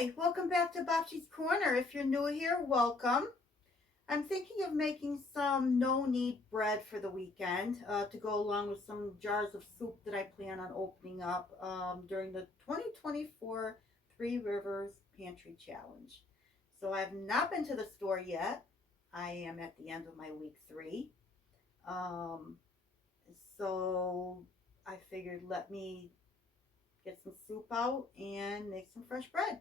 Hi, welcome back to Bobchi's Corner. If you're new here, welcome. I'm thinking of making some no-knead bread for the weekend to go along with some jars of soup that I plan on opening up during the 2024 Three Rivers Pantry Challenge. So I have not been to the store yet. I am at the end of my week 3. Um, so I figured let me get some soup out and make some fresh bread.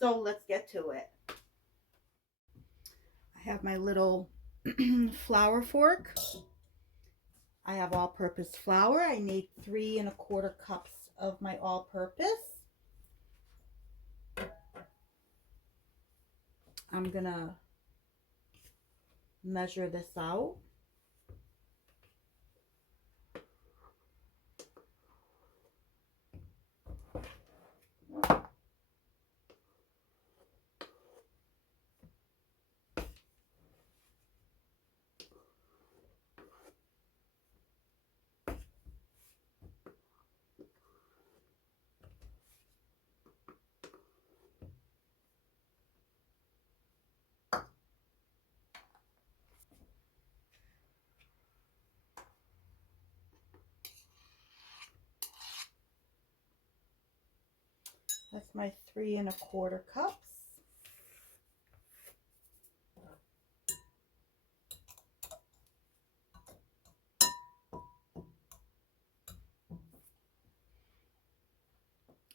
So let's get to it. I have my little flour fork. I have all-purpose flour. I need 3¼ cups of my all-purpose. I'm gonna measure this out. That's my 3¼ cups.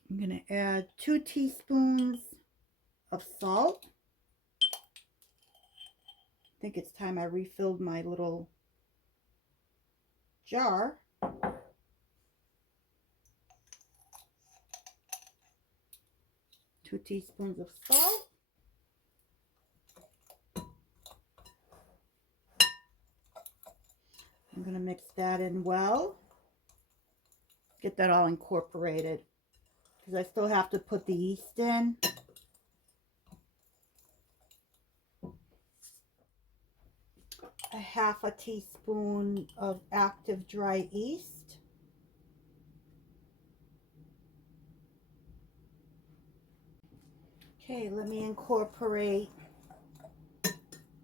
I'm gonna add 2 teaspoons of salt. I think it's time I refilled my little jar. 2 teaspoons of salt. I'm going to mix that in well. Get that all incorporated because I still have to put the yeast in. A 1/2 teaspoon of active dry yeast. Okay, let me incorporate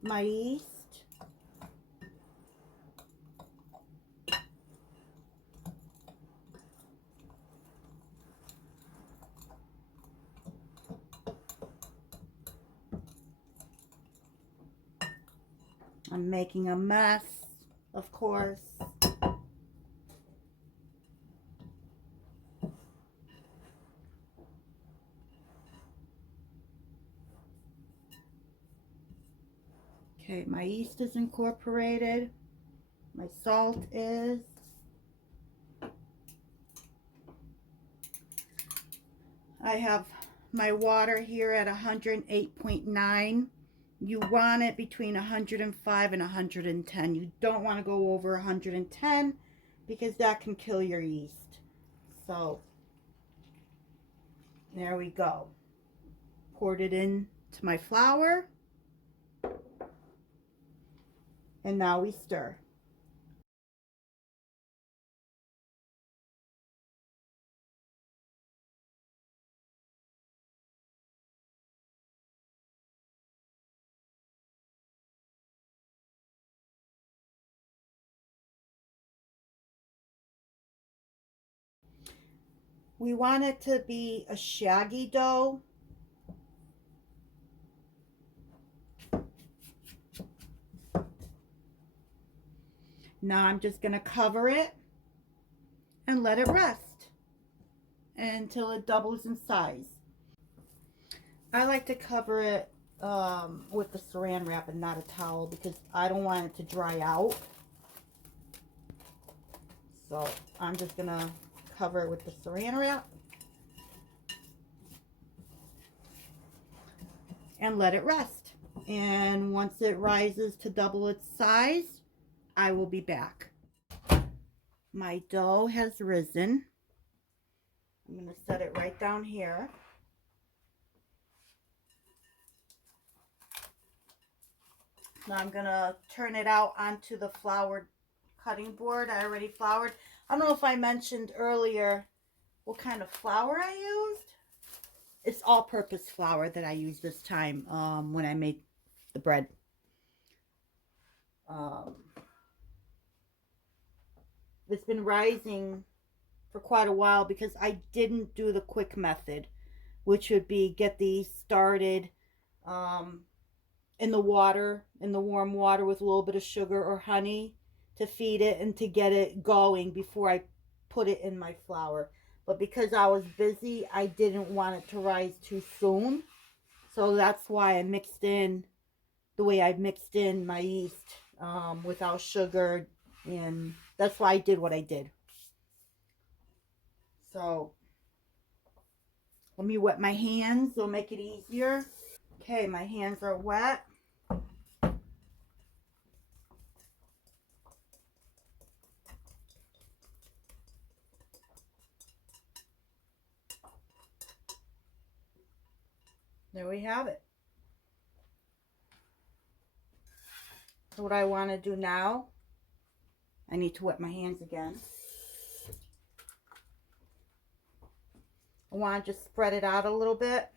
my yeast. I'm making a mess, of course. Okay, my yeast is incorporated. My salt is. I have my water here at 108.9. You want it between 105 and 110. You don't want to go over 110 because that can kill your yeast. So there we go. Poured it in to my flour. And now we stir. We want it to be a shaggy dough. Now I'm just going to cover it and let it rest until it doubles in size. I like to cover it with the saran wrap and not a towel because I don't want it to dry out. So I'm just going to cover it with the saran wrap and let it rest. And once it rises to double its size, I will be back. My dough has risen. I'm going to set it right down here. Now I'm going to turn it out onto the floured cutting board. I already floured. I don't know if I mentioned earlier what kind of flour I used. It's all-purpose flour that I use this time when I make the bread. Um, it's been rising for quite a while because I didn't do the quick method, which would be get these started um, in the water, in the warm water with a little bit of sugar or honey to feed it and to get it going before I put it in my flour. But because I was busy, I didn't want it to rise too soon. So that's why I mixed in the way I mixed in my yeast without sugar. And that's why I did what I did. So let me wet my hands. It'll make it easier. Okay, my hands are wet. There we have it. So what I want to do now, I need to wet my hands again. I want to just spread it out a little bit.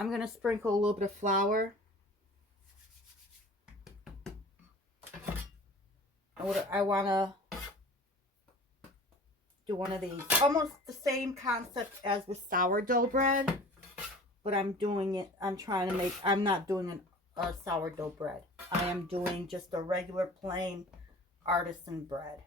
I'm going to sprinkle a little bit of flour. I want to do one of these. Almost the same concept as with sourdough bread, but I'm doing it, I'm not doing a sourdough bread. I am doing just a regular plain artisan bread.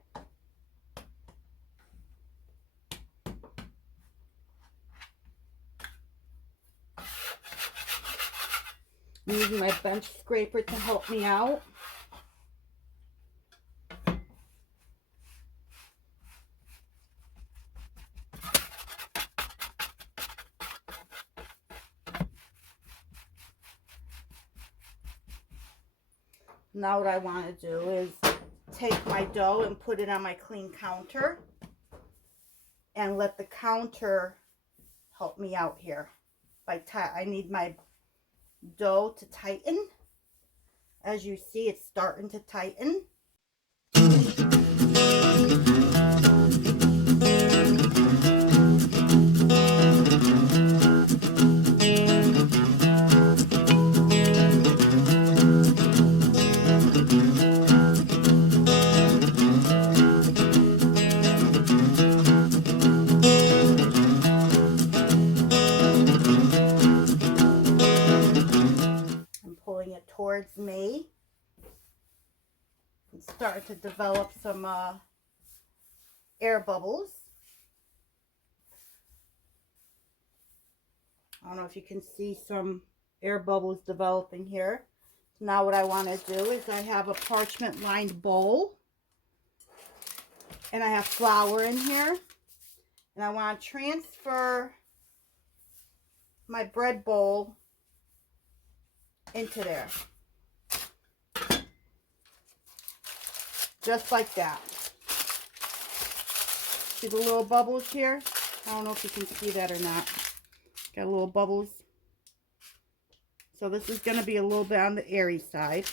I'm using my bench scraper to help me out. Now what I want to do is take my dough and put it on my clean counter and let the counter help me out here. I need my dough to tighten. As you see, it's starting to tighten. Towards me. It's starting to develop some air bubbles. I don't know if you can see some air bubbles developing here. Now what I want to do is I have a parchment lined bowl and I have flour in here, and I want to transfer my bread bowl into there. Just like that. See the little bubbles here? I don't know if you can see that or not. Got little bubbles. So this is going to be a little bit on the airy side.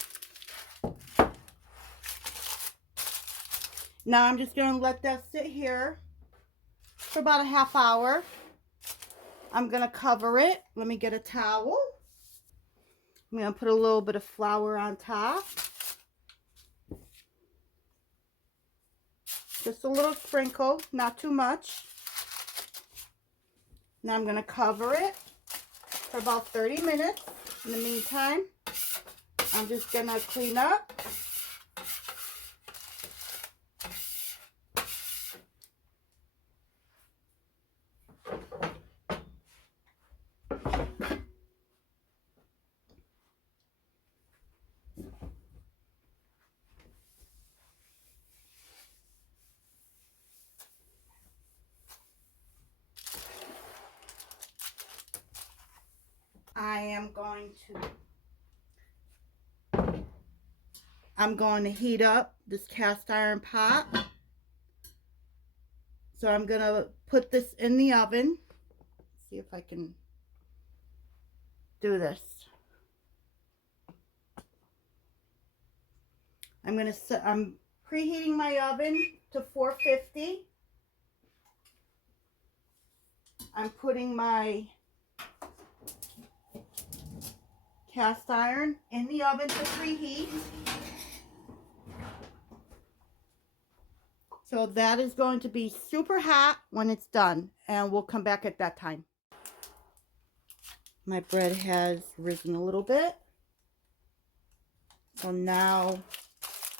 Now I'm just going to let that sit here for about a half hour. I'm going to cover it. Let me get a towel. I'm going to put a little bit of flour on top. Just a little sprinkle, not too much. Now I'm going to cover it for about 30 minutes. In the meantime, I'm just going to clean up. I'm going to heat up this cast iron pot. So I'm going to put this in the oven. See if I can do this. I'm preheating my oven to 450. I'm putting my cast iron in the oven to preheat. So that is going to be super hot when it's done, and we'll come back at that time. My bread has risen a little bit. So now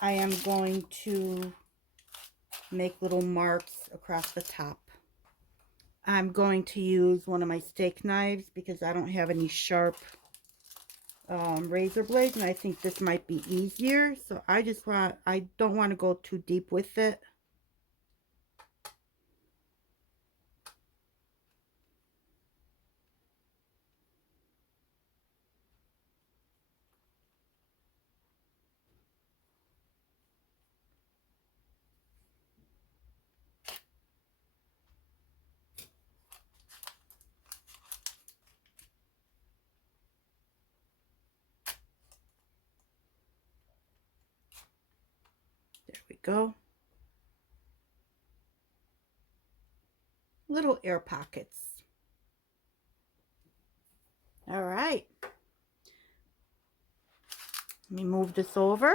I am going to make little marks across the top. I'm going to use one of my steak knives because I don't have any sharp razor blades, and I think this might be easier. So I don't want to go too deep with it. There we go. Little air pockets. All right. Let me move this over.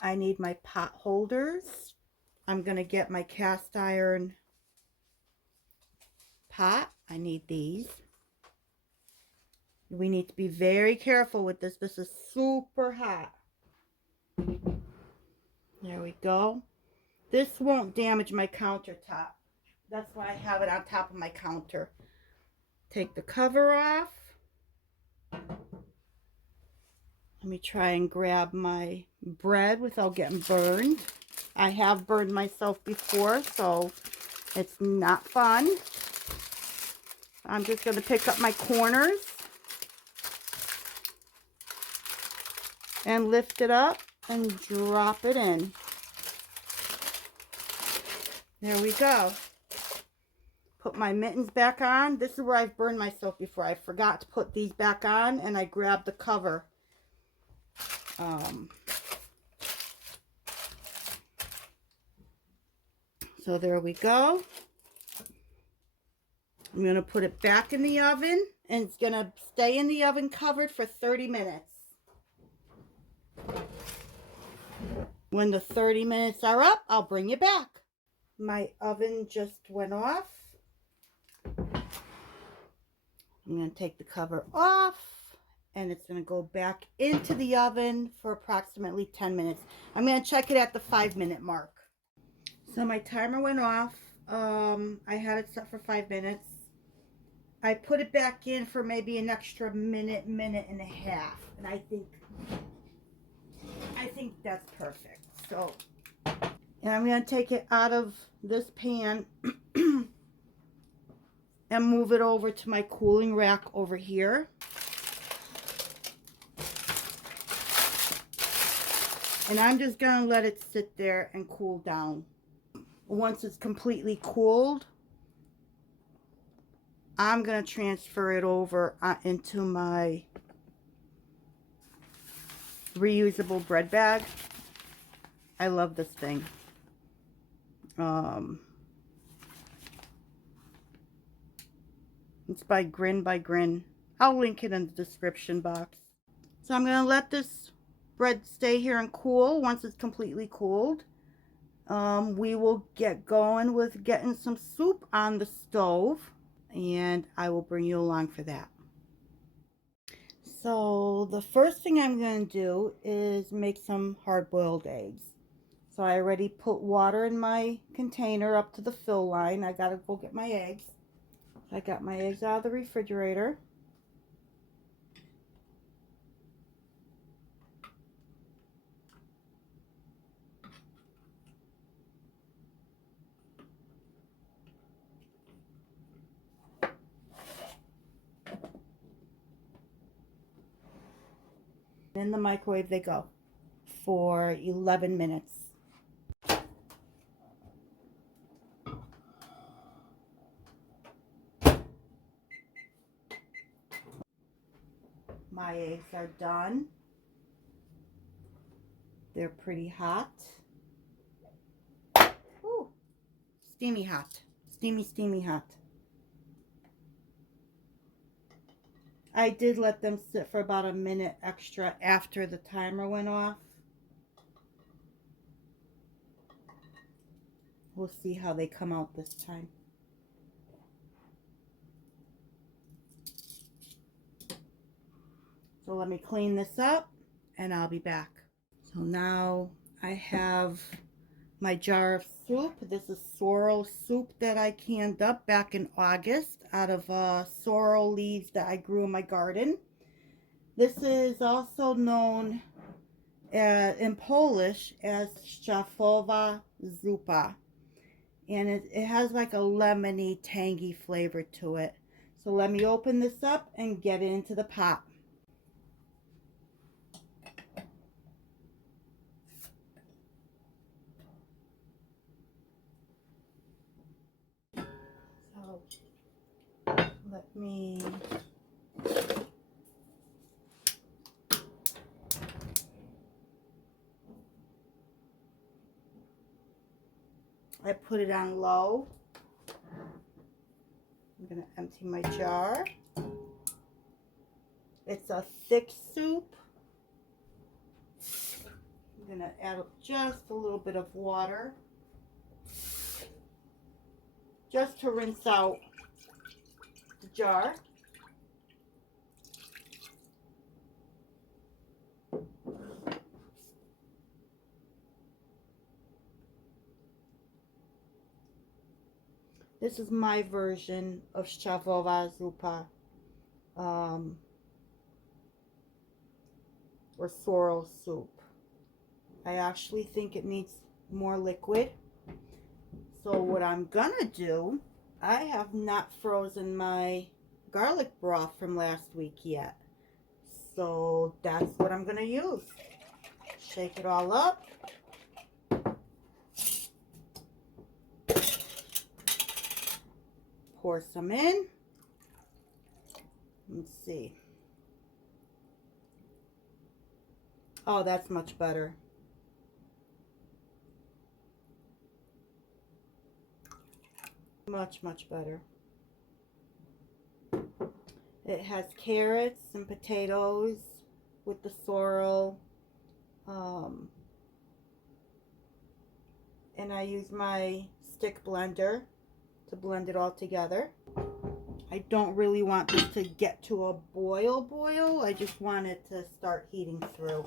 I need my pot holders. I'm going to get my cast iron pot. I need these. We need to be very careful with this. This is super hot. There we go. This won't damage my countertop. That's why I have it on top of my counter. Take the cover off. Let me try and grab my bread without getting burned. I have burned myself before, so it's not fun. I'm just going to pick up my corners and lift it up and drop it in. There we go. Put my mittens back on. This is where I've burned myself before. I forgot to put these back on, and I grabbed the cover. So there we go. I'm going to put it back in the oven, and it's going to stay in the oven covered for 30 minutes. When the 30 minutes are up, I'll bring you back. My oven just went off. I'm going to take the cover off, and it's going to go back into the oven for approximately 10 minutes. I'm going to check it at the 5-minute mark. So my timer went off. I had it set for 5 minutes. I put it back in for maybe an extra minute, minute and a half, and I think that's perfect. So, and I'm going to take it out of this pan and move it over to my cooling rack over here. And I'm just going to let it sit there and cool down. Once it's completely cooled, I'm going to transfer it over into my reusable bread bag. I love this thing. It's by Grin by Grin. I'll link it in the description box. So I'm going to let this bread stay here and cool. Once it's completely cooled, we will get going with getting some soup on the stove, and I will bring you along for that. So the first thing I'm going to do is make some hard-boiled eggs. So I already put water in my container up to the fill line. I gotta go get my eggs. I got my eggs out of the refrigerator. In the microwave they go for 11 minutes. My eggs are done. They're pretty hot. Ooh, steamy hot. Steamy, steamy hot. I did let them sit for about a minute extra after the timer went off. We'll see how they come out this time. So let me clean this up and I'll be back. So now I have my jar of soup. This is sorrel soup that I canned up back in August out of sorrel leaves that I grew in my garden. This is also known in Polish as Szczawiowa Zupa. And it has like a lemony, tangy flavor to it. So let me open this up and get it into the pot. Let me I put it on low. I'm going to empty my jar. It's a thick soup. I'm going to add just a little bit of water just to rinse out the jar. This is my version of Szczawiowa Zupa, or sorrel soup. I actually think it needs more liquid. So what I'm gonna do, I have not frozen my garlic broth from last week yet. So that's what I'm gonna use. Shake it all up. Pour some in. Let's see. Oh, that's much better. Much, much better. It has carrots and potatoes with the sorrel. And I use my stick blender to blend it all together. I don't really want this to get to a boil. I just want it to start heating through.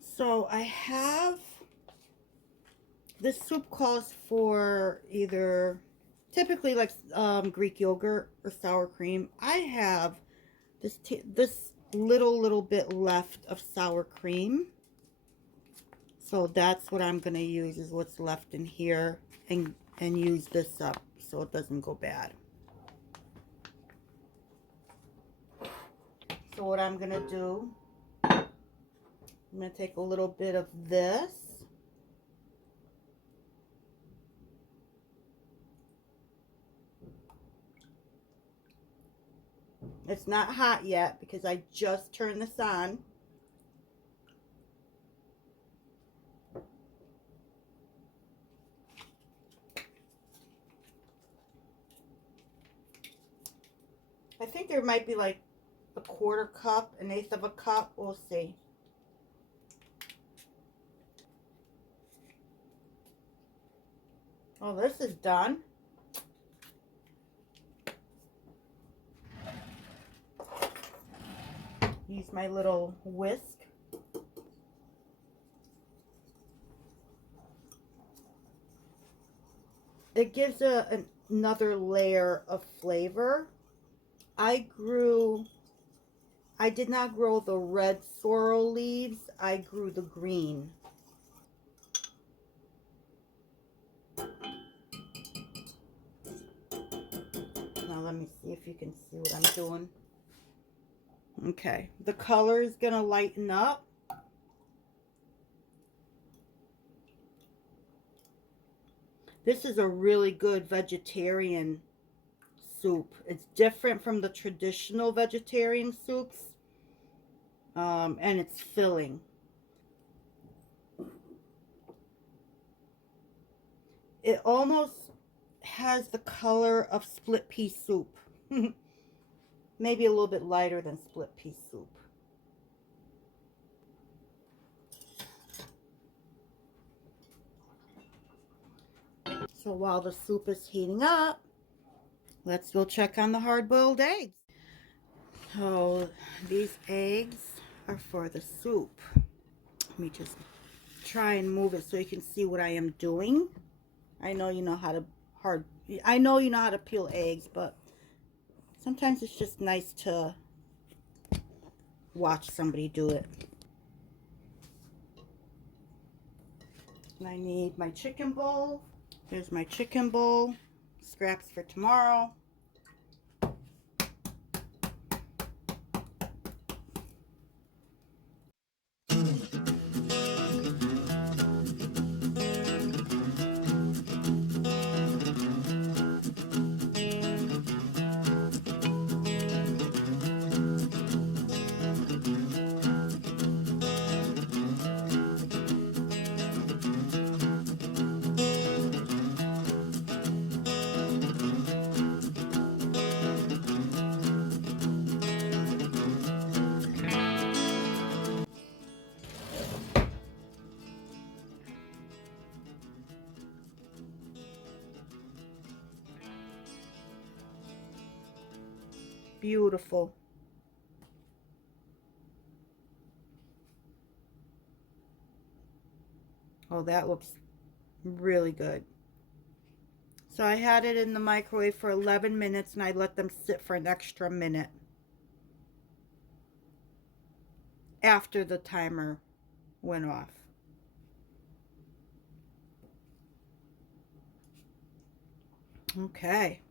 So I have, this soup calls for either, typically like Greek yogurt or sour cream. I have this little bit left of sour cream. So that's what I'm going to use, is what's left in here, and use this up so it doesn't go bad. So what I'm going to do, I'm going to take a little bit of this. It's not hot yet because I just turned this on. I think there might be like a quarter cup, an eighth of a cup. We'll see. Oh, this is done. Use my little whisk. It gives another layer of flavor. I did not grow the red sorrel leaves. I grew the green. Now let me see if you can see what I'm doing. Okay, the color is gonna lighten up. This is a really good vegetarian soup. It's different from the traditional vegetarian soups, and it's filling. It almost has the color of split pea soup. Maybe a little bit lighter than split pea soup. So while the soup is heating up, let's go check on the hard-boiled eggs. So these eggs are for the soup. Let me just try and move it so you can see what I am doing. I know you know how to peel eggs, but sometimes it's just nice to watch somebody do it. And I need my chicken bowl. Here's my chicken bowl. Scraps for tomorrow. Beautiful. Oh, that looks really good. So I had it in the microwave for 11 minutes and I let them sit for an extra minute after the timer went off. Okay.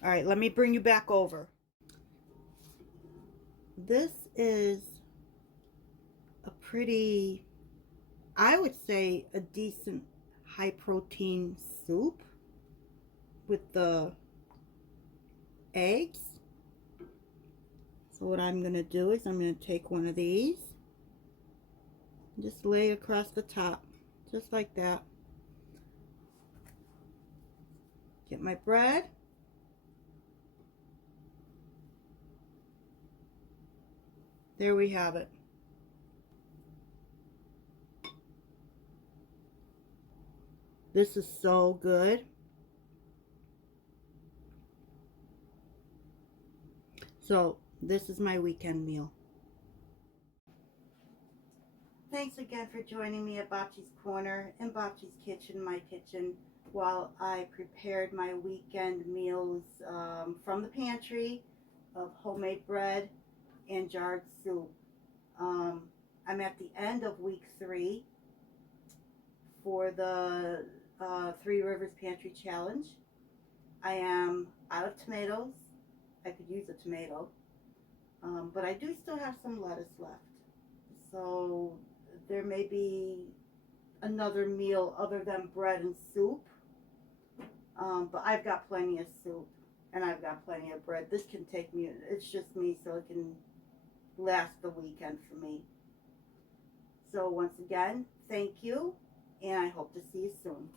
All right, let me bring you back over. This is a pretty, I would say, a decent high protein soup with the eggs. So what I'm going to do is I'm going to take one of these and just lay it across the top, just like that. Get my bread. There we have it. This is so good. So this is my weekend meal. Thanks again for joining me at Bocce's Corner and Bocce's Kitchen, my kitchen, while I prepared my weekend meals from the pantry of homemade bread and jarred soup. I'm at the end of week 3 for the Three Rivers Pantry Challenge. I am out of tomatoes. I could use a tomato, but I do still have some lettuce left. So there may be another meal other than bread and soup, but I've got plenty of soup and I've got plenty of bread. This can take me, it's just me, so it can last the weekend for me. So once again, thank you, and I hope to see you soon.